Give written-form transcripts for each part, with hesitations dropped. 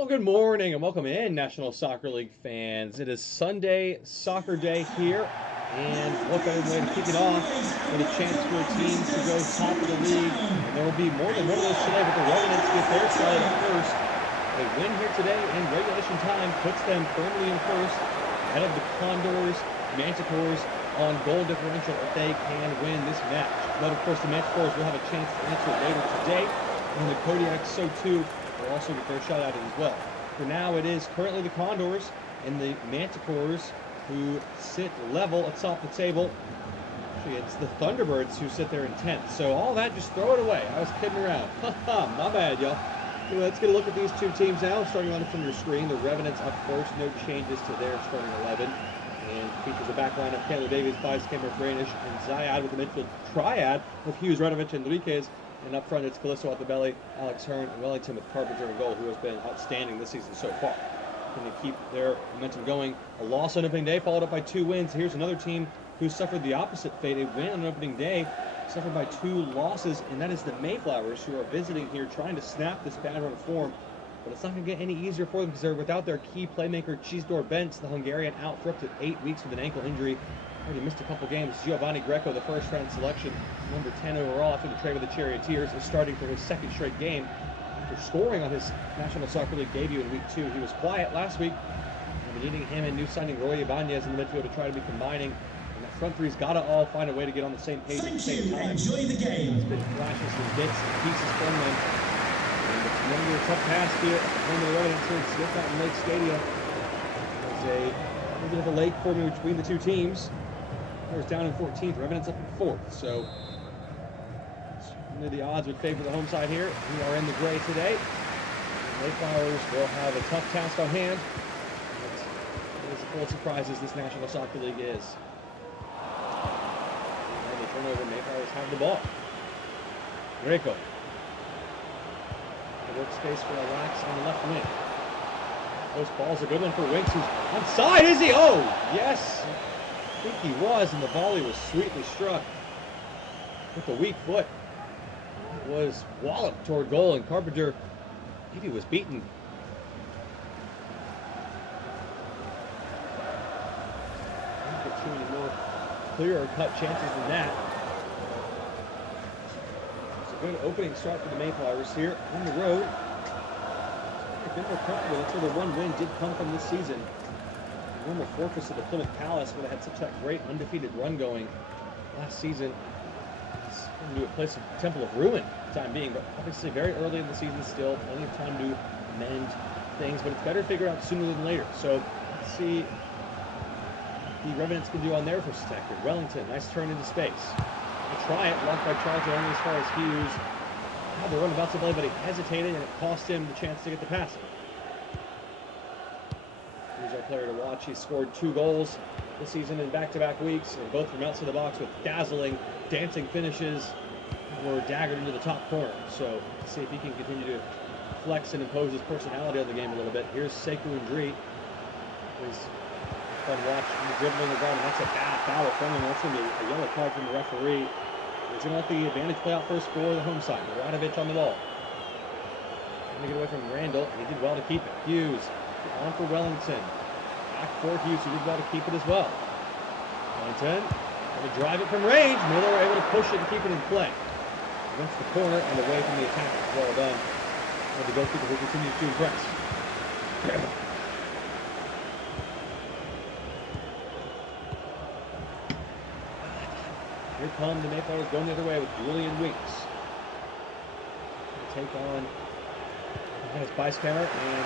Well, good morning and welcome in, National Soccer League fans. It is Sunday Soccer Day here, and what better way to kick it off with a chance for a team to go top of the league. And there will be more than one of those today, but the Revenants get their start at first. A win here today in regulation time puts them firmly in first, ahead of the Condors, Manticores on goal differential if they can win this match. But of course, the Manticores will have a chance to answer later today, and the Kodiaks so too. Will also get their shot at it as well. For now, it is currently the Condors and the Manticores who sit level atop the table. Actually, it's the Thunderbirds who sit there in 10th. So all that, just throw it away. I was kidding around. My bad, y'all. Let's get a look at these two teams now. Starting on from your screen, the Revenants up first. No changes to their starting 11. And features a back line of Taylor Davies, Fives, Cameron Franish, and Zayad with the midfield triad of Hughes, Radovich, and Enriquez. And up front, it's Callisto at the belly, Alex Hearn, and Wellington with Carpenter in goal, who has been outstanding this season so far. Can they keep their momentum going? A loss on opening day, followed up by 2 wins. Here's another team who suffered the opposite fate. A win on opening day, suffered by 2 losses, and that is the Mayflowers, who are visiting here, trying to snap this bad run of form. But it's not going to get any easier for them because they're without their key playmaker, Cisdor Bentz, the Hungarian, out for up to 8 weeks with an ankle injury. Already missed a couple games. Giovanni Greco, the first-round selection, number 10 overall after the trade with the Charioteers, is starting for his 2nd straight game. After scoring on his National Soccer League debut in Week 2, he was quiet last week. And needing him and new signing Roy Ibanez in the midfield to try to be combining. And that front three's got to all find a way to get on the same page at the same time. Enjoy the game. It's been flashes and bits and pieces from them. And it's going to be a tough task here at the home of the Revenants here at Smith Mountain Lake Stadium. There's a little bit of a lake forming between the two teams. There's down in 14th, Revenants up in 4th. So the odds would favor the home side here. We are in the gray today. Mayflowers will have a tough task on hand. It's full of surprises this National Soccer League is. And the turnover, Mayflowers have the ball. Greco. The workspace for Alax on the left wing. Post ball's a good one for Winks, who's onside, is he? Oh, yes. I think he was, and the volley was sweetly struck with the weak foot. It was walloped toward goal, and Carpenter, maybe was beaten. I don't get too many more clearer cut chances than that. It's a good opening start for the Mayflowers here on the road. They've been more comfortable. That's where the 1 win did come from this season. Former fortress of the Plymouth Palace, where they had such that great undefeated run going last season. It's going to be a place of temple of ruin for the time being, but obviously very early in the season still, plenty of time to mend things, but it's better to figure out sooner than later. So let's see what the Revenants can do on their first attack here. Wellington, nice turn into space. They try it, blocked by Charles only as far as Hughes. Had the run about to play, but he hesitated, and it cost him the chance to get the pass. He's our player to watch. He's scored 2 goals this season in back-to-back weeks, and both from outside the box with dazzling, dancing finishes or daggered into the top corner. So let's see if he can continue to flex and impose his personality on the game a little bit. Here's Sekou Ndri. He's fun watch. He's dribbling the ground. That's a bad foul from him. That's going to be a yellow card from the referee. He's going to let the advantage play out first for the home side. Radovich on the ball. Trying to get away from Randall, and he did well to keep it. Hughes on for Wellington. Back for Hughes, who did well to keep it as well. Wellington going to drive it from range. Miller able to push it and keep it in play. Against the corner and away from the attackers. Well done. And the goalkeeper who continues to impress. Here come the Mayflowers going the other way with Julian Winks. Take on his vice camera, and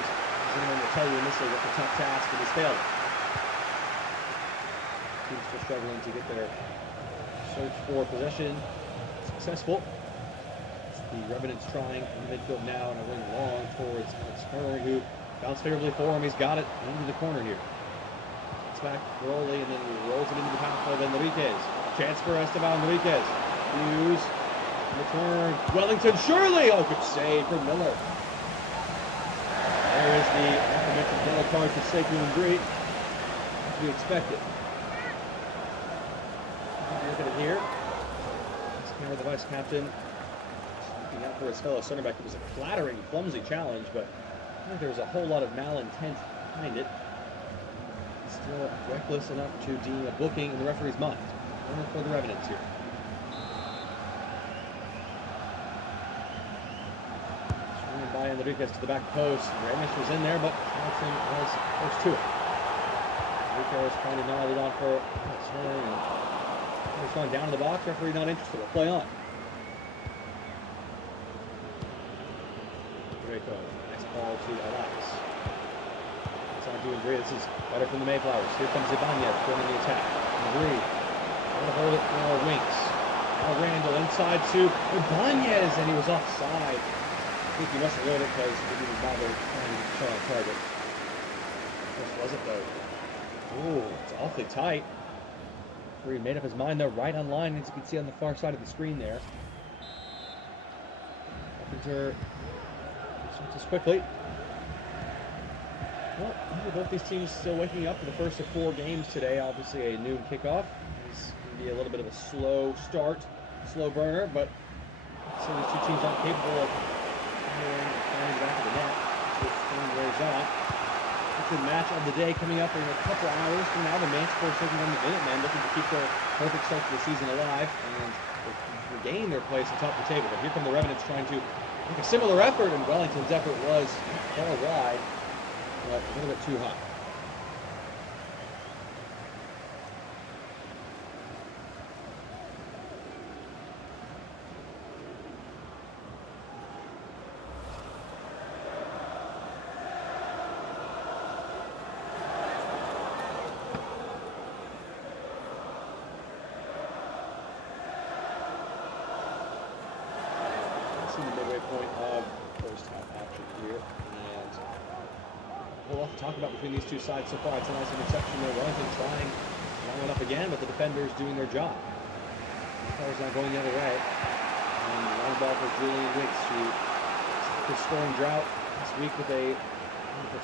anyone will tell you initially what the tough task of this failed. Teams still struggling to get their search for possession successful. It's the Revenants trying in the midfield now, and a wing long towards Alex Hearn, who bounced favorably for him. He's got it into the corner here. It's back Broly, and then he rolls it into the path of Enriquez. Chance for Esteban Enriquez. Hughes, return. Wellington, surely! Oh, good save from Miller. There is the aforementioned yellow card for Sekou Ndri, as we expected. Look at it here. It's the vice captain looking out for his fellow center back. It was a flattering, clumsy challenge, but I think there's a whole lot of malintent behind it. Still reckless enough to deem a booking in the referee's mind. Corner for the Revenants here. Swinging by Enriquez to the back post. Ramos was in there, but Johnson was close to it. Enriquez trying to nod it on for a turn, and it's gone down to the box. Referee not interested. We'll play on. Draco, nice ball to Alex. It's not doing great. This is better from the Mayflowers. Here comes Ibanez joining the attack. Trying to hold it for Winks. Now Randall inside to Ibanez, and he was offside. I think he must have wrote it because he didn't even bother trying to shot on target. This wasn't though. Ooh, it's awfully tight. He made up his mind though, right on line, as you can see on the far side of the screen there. Carpenter starts this quickly. Well, both these teams still waking up for the first of 4 games today. Obviously a noon kickoff. It's going to be a little bit of a slow start, slow burner, but so these two teams aren't capable of finding the back of the net. So this game wears on. It's the match of the day coming up in a couple hours from now. The Mayflowers taking on the Minutemen, looking to keep their perfect start to the season alive and regain their place atop the table. But here come the Revenants trying to make a similar effort, and Wellington's effort was far wide, but a little bit too high. The midway point of first half action here, and we'll have to talk about between these two sides so far. It's a nice interception there. Wellington trying to line it up again, but the defenders doing their job. Car's not going the other way. And the long ball for Julian Winks, who is scoring drought this week with a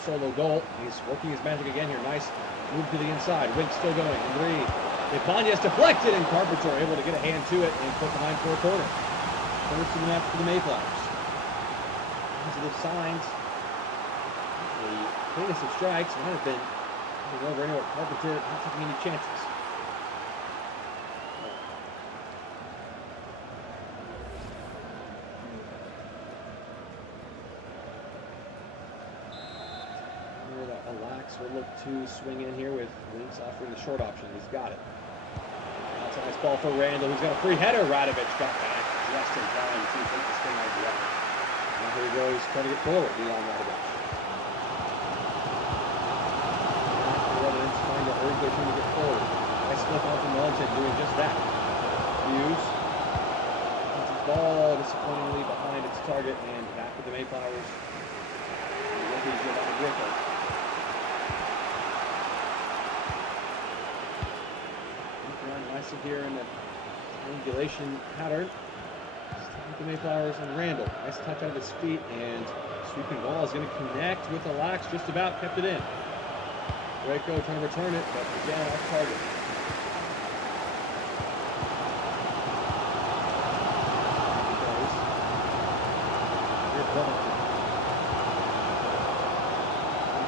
solo goal. He's working his magic again here. Nice move to the inside. Winks still going. And three. Ibanez deflected, and Carpenter able to get a hand to it and put behind for a corner. First in the match for the Mayflowers. Positive signs. The cleanest of strikes might have been over anyway. Carpenter not taking any chances. Here that Alex will look to swing in here with Winks offering the short option. He's got it. That's a nice ball for Randall, who's got a free header. Radovich got back just in time to take the spin out of the effort. Now here he goes, trying to get forward, Leon Radovich. The Revenants trying to urge their team to get forward. Nice flip on from Wellington, doing just that. Hughes. Gets his ball disappointingly behind its target, and back with the Mayflowers. Nice here in the triangulation pattern. The Mayflowers and Randall. Nice touch out of his feet, and sweeping ball is going to connect with Alex. Just about kept it in. Draco trying to return it, but again off target. Here's Wellington.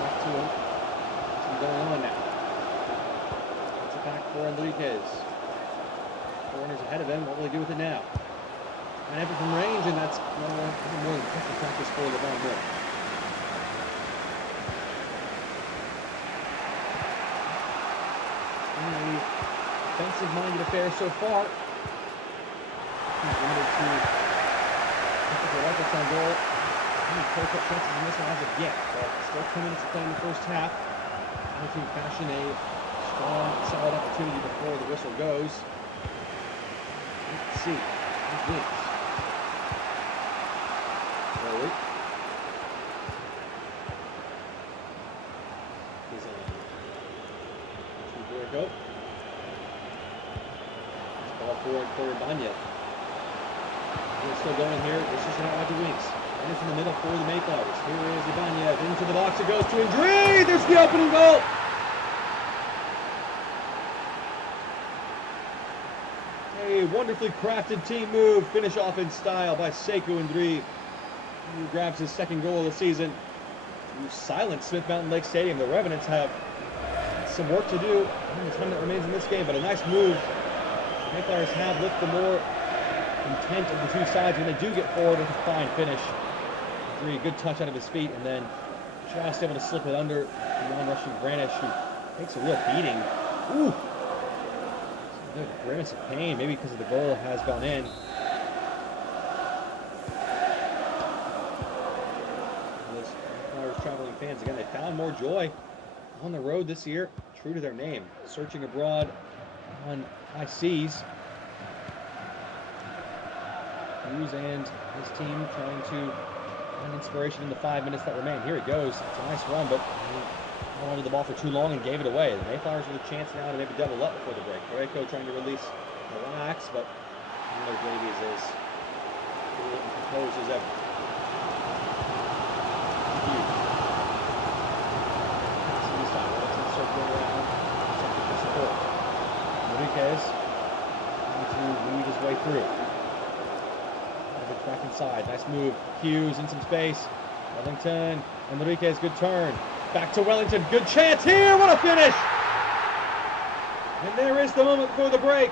Back to him. What's going on now? It's a back for Enriquez. Corner's ahead of him. What will he do with it now? An effort from range, and that's more than perfect practice for the ball mill. A defensive-minded affair so far. He's limited to the Revenants on goal. Any close-up chances in this one as of yet, but still 2 minutes to play in the first half. The team fashion a strong, solid opportunity before the whistle goes. Let's see. Here's Winks. Slowly. He's on. Go. Ball forward for Ibanez. We're still going here. This is not like the Winks. And it's in the middle for the Mayflowers. Here is Ibanez. Into the box it goes to Indri. There's the opening goal. A wonderfully crafted team move. Finish off in style by Sekou Indri, who grabs his second goal of the season. silent Smith Mountain Lake Stadium. The Revenants have some work to do in the time that remains in this game, but a nice move. Mayflowers have lit the more intent of the two sides when they do get forward with a fine finish. Three, good touch out of his feet, and then just able to slip it under the non-rushing Granish, who takes a real beating. Ooh! Good grimace of pain, maybe because of the goal has gone in. Those Mayflowers traveling fans, again, they found more joy on the road this year, true to their name, searching abroad on high seas. Hughes and his team trying to find inspiration in the 5 minutes that remain. Here he goes. It's a nice run, but he held onto the ball for too long and gave it away. The Mayflowers with a chance now to maybe double up before the break. Borrego trying to release relax, but Davies is cool and composed as ever. Enriquez trying to weave his way through. Back inside, nice move. Hughes in some space. Wellington, Enriquez, good turn. Back to Wellington, good chance here. What a finish! And there is the moment before the break.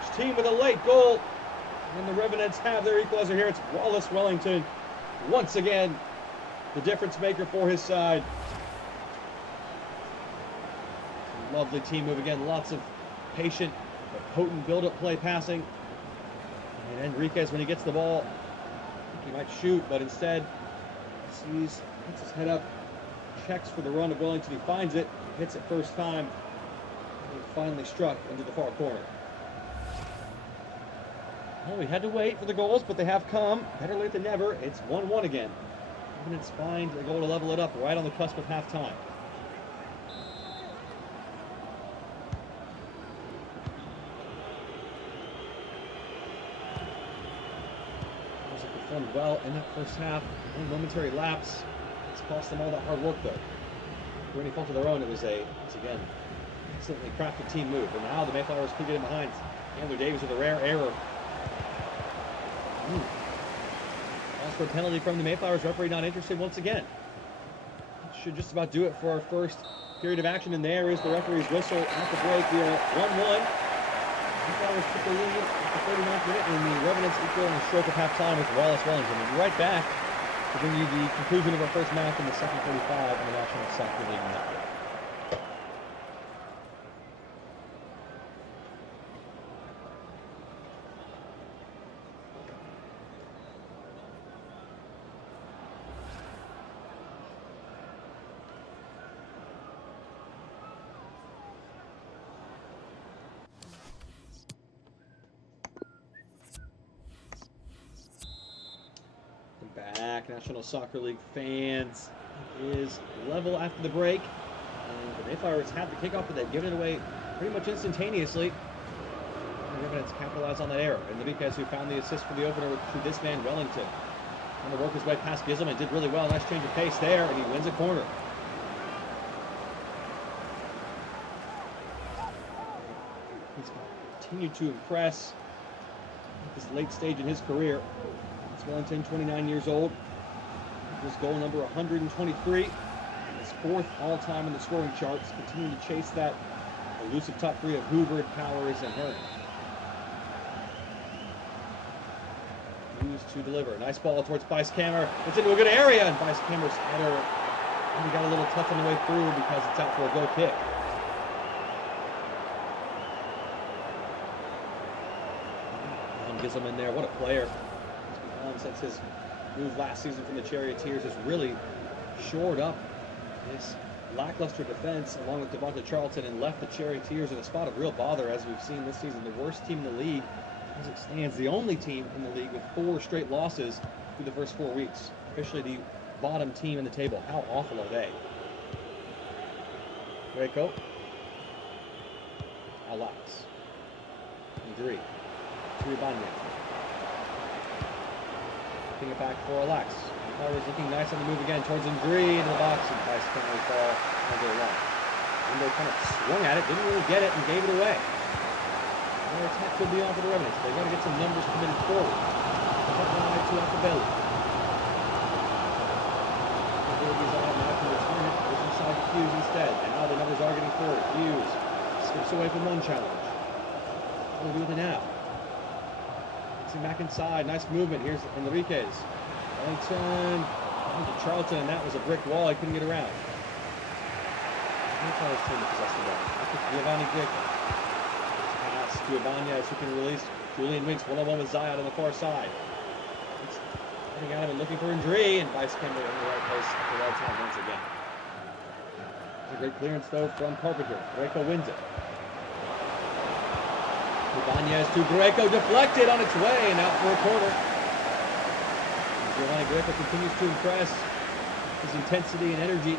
Each team with a late goal, and the Revenants have their equalizer here. It's Wallace Wellington, once again, the difference maker for his side. Lovely team move again. Lots of patient but potent build-up play passing. And Enriquez, when he gets the ball, I think he might shoot, but instead sees, puts his head up, checks for the run of Wellington. He finds it, hits it first time, and he finally struck into the far corner. Well, we had to wait for the goals, but they have come. Better late than never. It's 1-1 again. Revenants find a goal to level it up right on the cusp of halftime. Performed well in that first half. One momentary lapse. It's cost them all that hard work, though. For any fault of their own, it's again, excellently crafted team move. And now the Mayflowers can get in behind. Chandler Davies with a rare error. Calls for a penalty from the Mayflowers. Referee not interested once again. That should just about do it for our first period of action. And there is the referee's whistle at the break. We are at 1-1. Mayflowers took the lead at the 39th minute, and the Revenants equal in the stroke of halftime with Wallace Wellington. We'll be right back to bring you the conclusion of our first match in the second 45 in the National Soccer League Network. Back, National Soccer League fans. It is level after the break. And the Mayflowers have the kickoff, but they've given it away pretty much instantaneously. And the Revenants capitalize on that error. And Enriquez, who found the assist for the opener to this man, Wellington. Trying to work his way past Giselman. Did really well. Nice change of pace there, and he wins a corner. He's continued to impress at this late stage in his career. Wellington, 29 years old. His goal number 123. His fourth all-time in the scoring charts. Continuing to chase that elusive top three of Hoover, Powers, and Hearn. Hughes to deliver. Nice ball towards Beiskammer. It's into a good area, and Beiskammer's header only got a little tough on the way through because it's out for a goal kick. Giselman there. What a player. Since his move last season from the Charioteers has really shored up this lackluster defense along with Devonta Charlton and left the Charioteers in a spot of real bother, as we've seen this season. The worst team in the league as it stands, the only team in the league with 4 straight losses through the first 4 weeks. Officially the bottom team in the table. How awful are they? Greco. Alex. Andri. Turibanya. Picking it back for Alex. Mayflowers looking nice on the move again towards Andri into the box, and Price can't really fall as they want. Window kind of swung at it, didn't really get it, and gave it away. Another attack could be on for the Revenants. They've got to get some numbers committed forward. Cut wide to Acabelli. abilities on now can return it. Goes inside to Hughes instead. And now the numbers are getting forward. Hughes skips away from one challenge. What do we do with it now? Mixing back inside. Nice movement. Here's Enriquez. Wellington. To Charlton, and that was a brick wall. He couldn't get around. Mayflowers trying to possess the ball. After Giovanni Greco. Pass to Ibanez, who can release Julian Winks. One-on-one with Zayat on the far side. It's getting out of it, looking for injury, and Vice Kendall in the right place at the right time once again. It's a great clearance, though, from Carpenter. Greco wins it. Ibanez to Greco, deflected on its way, and out for a corner. Giovanni Greco continues to impress. His intensity and energy.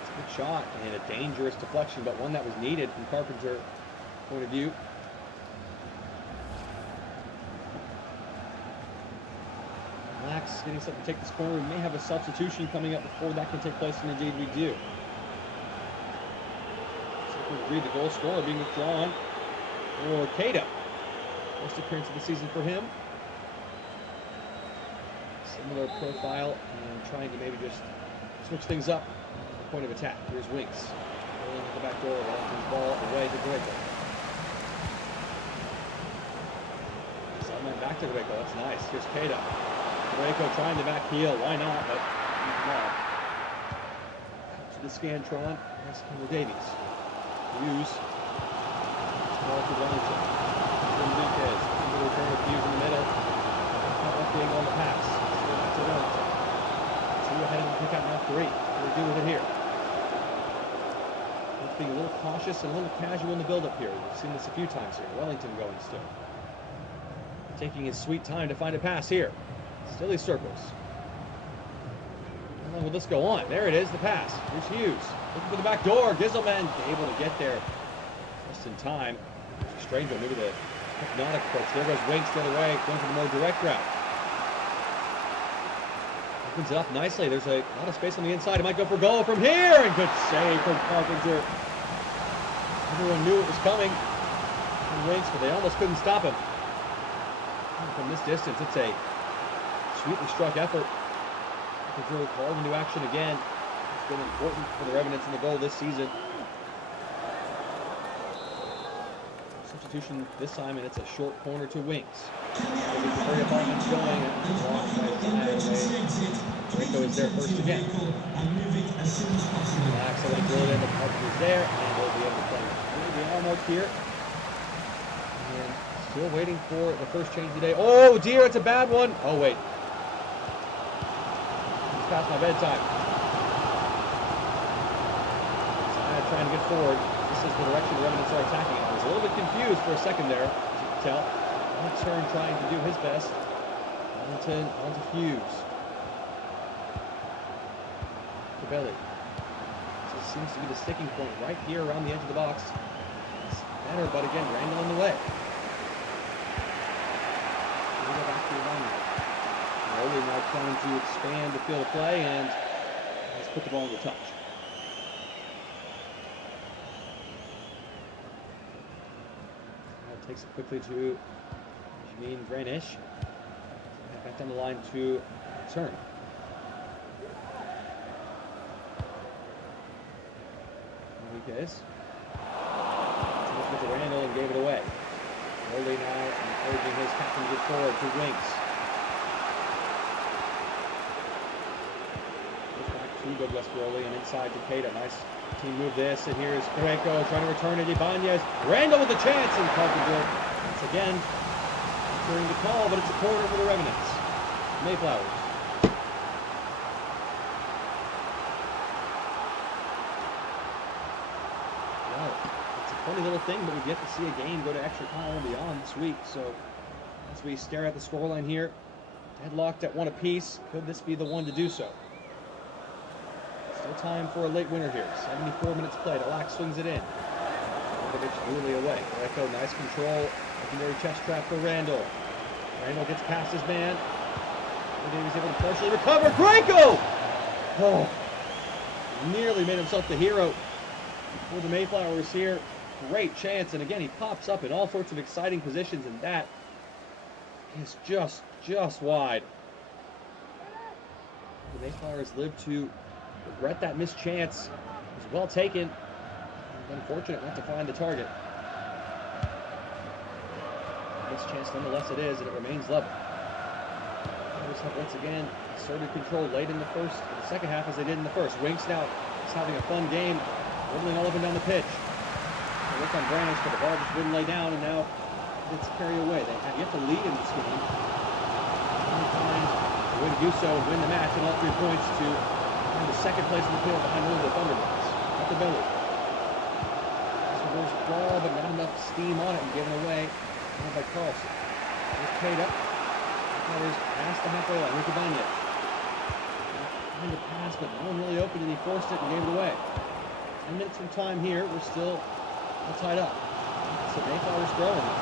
It's a good shot and a dangerous deflection, but one that was needed from Carpenter's point of view. Lax getting set to take this corner. We may have a substitution coming up before that can take place, and indeed we do. So we read the goal scorer being withdrawn for Cato. First appearance of the season for him. Similar profile and trying to maybe just switch things up at the point of attack. Here's Winks. Rolling at the back door. Wellington's ball away to Greco. Sideline back to Greco. That's nice. Here's Cato. Greco trying to back heel. Why not? But come on. To the Scantron. There's Kendall Davies. Hughes. Ball to Wellington. Enriquez. Into the return with Hughes in the middle. Not looking on the pass. Two ahead of the pick out now 3. What do we do with it here? Let's be a little cautious and a little casual in the build-up here. We've seen this a few times here. Wellington going still. Taking his sweet time to find a pass here. Still he circles. How long will this go on? There it is, the pass. Here's Hughes. Looking for the back door. Giselman able to get there just in time. Strange one, maybe the hypnotic approach. There goes Winks the other way, going for the more direct route. Opens it up nicely. There's a lot of space on the inside. It might go for goal from here, and good save from Carpenter. Everyone knew it was coming from Winks, but they almost couldn't stop him. From this distance, it's a sweetly struck effort. Carpenter called into action again. It's been important for the Revenants in the goal this season. Substitution this time, and it's a short corner to Winks. Very offense going, and blocked by Greco is there first again. Max already drilled in, the Carpenter's there, and they'll be able to play the arm out here. And still waiting for the first change today. Oh dear, it's a bad one. Oh wait. It's past my bedtime. I'm trying to get forward. This is the direction the Revenants are attacking. I was a little bit confused for a second there, as you can tell. Turn trying to do his best. Wellington onto Hughes. Cabelli. This seems to be the sticking point right here around the edge of the box. It's better, but again, Randall in the way. We go back to Ivanov. Rowley now trying to expand the field of play and has put the ball in the touch. Now takes it quickly to Granish. Back down the line to turn. Enriquez. With the Randall and gave it away. Rowley now encouraging his captain to get forward to Winks. Goes back to Douglas Rowley and inside to Cato. Nice team move this. And here's Greco trying to return it. Ibanez. Randall with a chance, and Carpenter once again during the call, but it's a corner for the Revenants. Mayflowers. Well, it's a funny little thing, but we've yet to see a game go to extra time and beyond this week. So as we stare at the scoreline here, deadlocked at 1 apiece. Could this be the one to do so? Still time for a late winner here. 74 minutes played. Alax swings it in. Nearly away. Greco, nice control. Secondary chest trap for Randall. Randall gets past his man. Davies able to partially recover. Greco! Oh, nearly made himself the hero for the Mayflowers here. Great chance, and again, he pops up in all sorts of exciting positions, and that is just wide. The Mayflowers live to regret that missed chance. It was well taken. Unfortunate not to find the target. Missed chance nonetheless it is, and it remains level. Mayflowers have once again asserted control late in the second half as they did in the first. Winks now is having a fun game, dribbling all up and down the pitch. They look on Branish, but the ball just wouldn't lay down, and now it's carried away. You have to lead in this game. Find a way to do so and win the match and all 3 points to find the second place in the field behind one of the Thunderbirds. At the belly. This reverse ball, but not enough steam on it and given away by Carlson. Here's Kata. Flowers past the halfway line. Here's Ibanez. Trying to pass, but no one really opened, and he forced it and gave it away. 10 minutes from time here. We're still all tied up. So Mayflowers throwing it.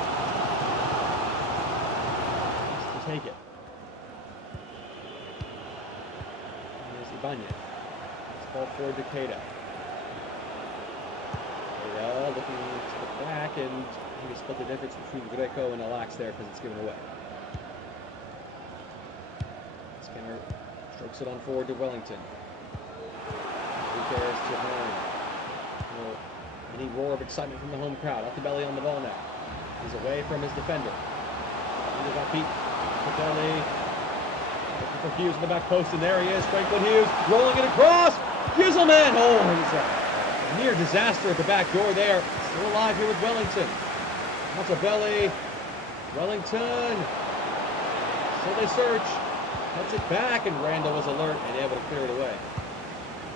To take it. There's Ibanez. Let's ball forward to Kata. Kata looking to the back, and maybe split the difference between Greco and Alax there because it's given away. Skinner strokes it on forward to Wellington. Enriquez to Herring. Any roar of excitement from the home crowd. Off the belly on the ball now. He's away from his defender. He got beat. Capelli. Looking for Hughes in the back post, and there he is. Franklin Hughes rolling it across. Giselman! Oh, he's a near disaster at the back door there. Still alive here with Wellington. Belly. Wellington. So they search. Cuts it back, and Randall was alert and able to clear it away.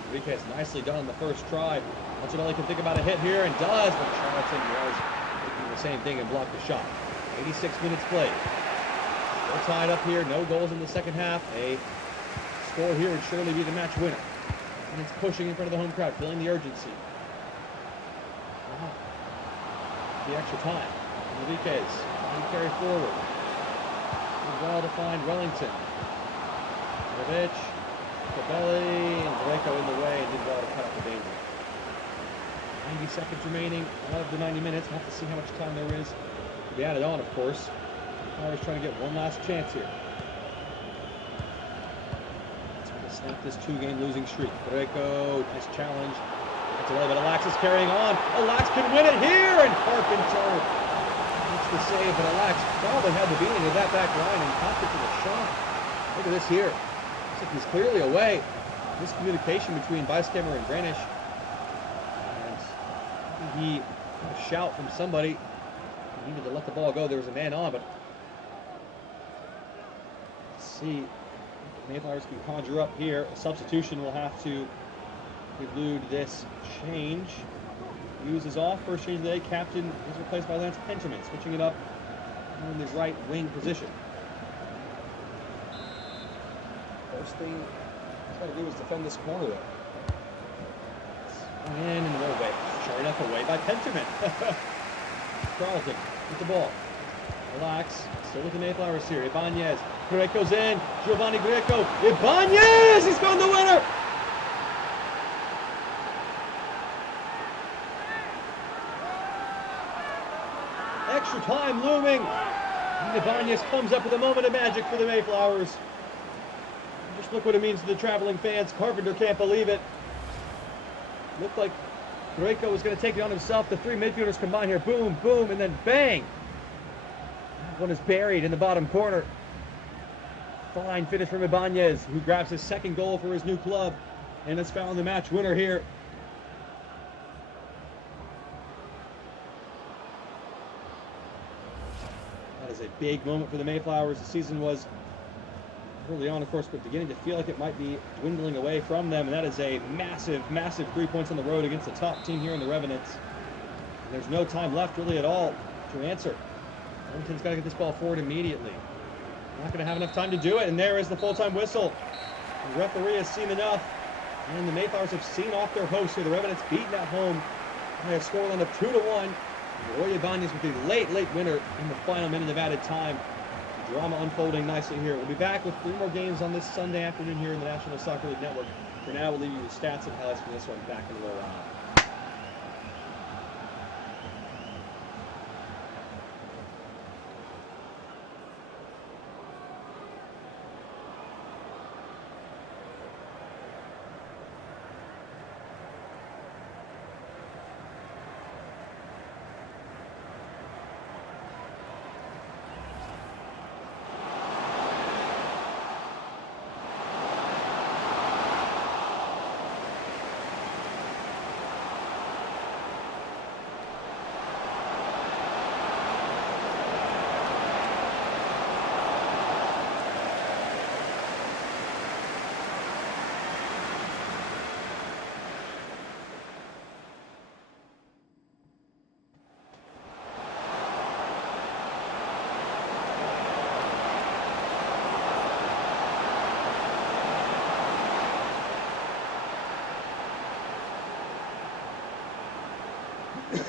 Enriquez nicely done on the first try. Montebelli can think about a hit here and does, but Charlton was doing the same thing and blocked the shot. 86 minutes played. Still tied up here. No goals in the second half. A score here would surely be the match winner. And it's pushing in front of the home crowd, feeling the urgency. The extra time. Enriquez can carry forward. Well to find Wellington. Kovic, Cabelli, and Greco in the way and did well to cut out the danger. 90 seconds remaining out of the 90 minutes. We'll have to see how much time there is to be added on, of course. Flowers trying to get one last chance here. It's going to snap this 2-game losing streak. Greco, nice challenge. It's a little bit. Alax is carrying on. Alax can win it here, and Carpenter makes the save, but Alax probably had the beating of that back line and popped it to the shot. Look at this here. Looks like he's clearly away. Miscommunication between Beiskammer and Branish. He got a shout from somebody. He needed to let the ball go. There was a man on, but let's see if Mayflowers can conjure up here. A substitution will have to elude this change. Hughes is off. First change of the day. Captain is replaced by Lance Penterman, switching it up in the right wing position. First thing he's got to do is defend this corner there. And in the way. Sure enough, away by Penterman. Carlton with the ball. Relax. Still with the Mayflowers here. Ibanez. Greco's in. Giovanni Greco. Ibanez! He's found the winner! Extra time looming. And Ibanez comes up with a moment of magic for the Mayflowers. Just look what it means to the traveling fans. Carpenter can't believe it. Looked like Greco was going to take it on himself. The 3 midfielders combine here. Boom, boom, and then bang. That one is buried in the bottom corner. Fine finish from Ibanez, who grabs his second goal for his new club and has found the match winner here. That is a big moment for the Mayflowers. The season was early on, of course, but beginning to feel like it might be dwindling away from them, and that is a massive, massive 3 points on the road against the top team here in the Revenants. And there's no time left really at all to answer. Wellington's got to get this ball forward immediately. Not going to have enough time to do it, and there is the full-time whistle. The referee has seen enough, and the Mayflowers have seen off their host here. The Revenants beaten at home by a scoreline of 2-1. Roy Ibanez with the late winner in the final minute of added time. Drama unfolding nicely here. We'll be back with 3 more games on this Sunday afternoon here in the National Soccer League Network. For now, we'll leave you with stats and highlights from this one back in the lower round. Sing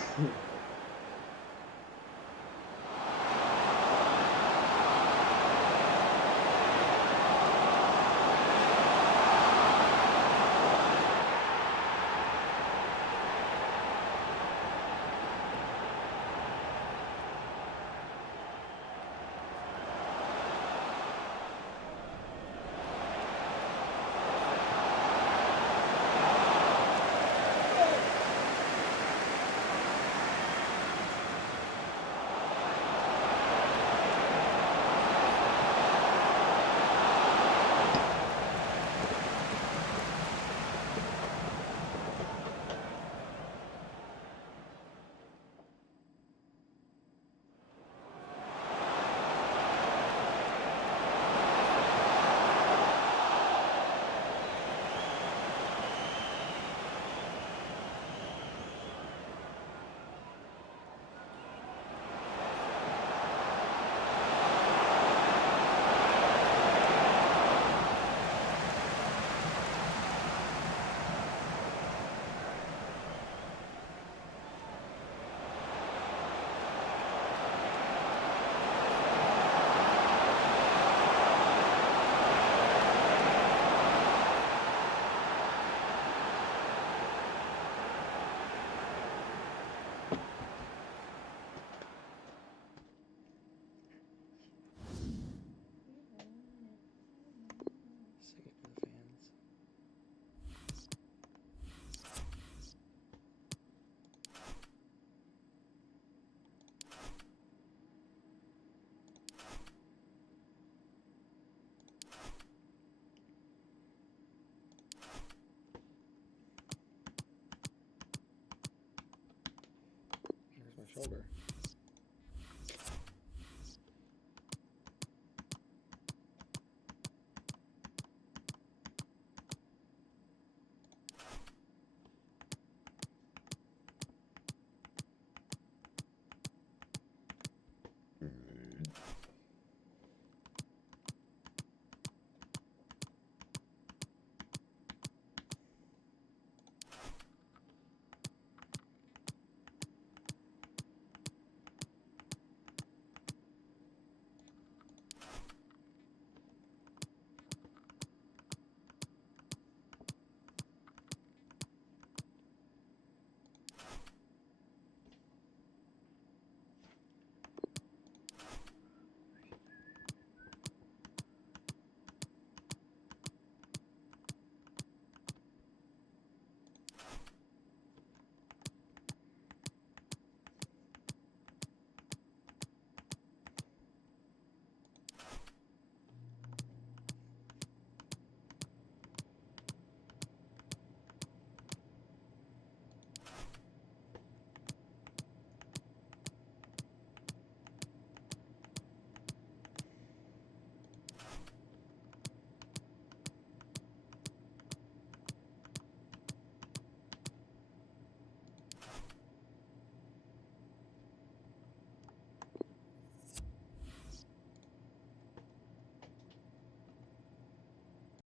it for the fans. Here's my shoulder.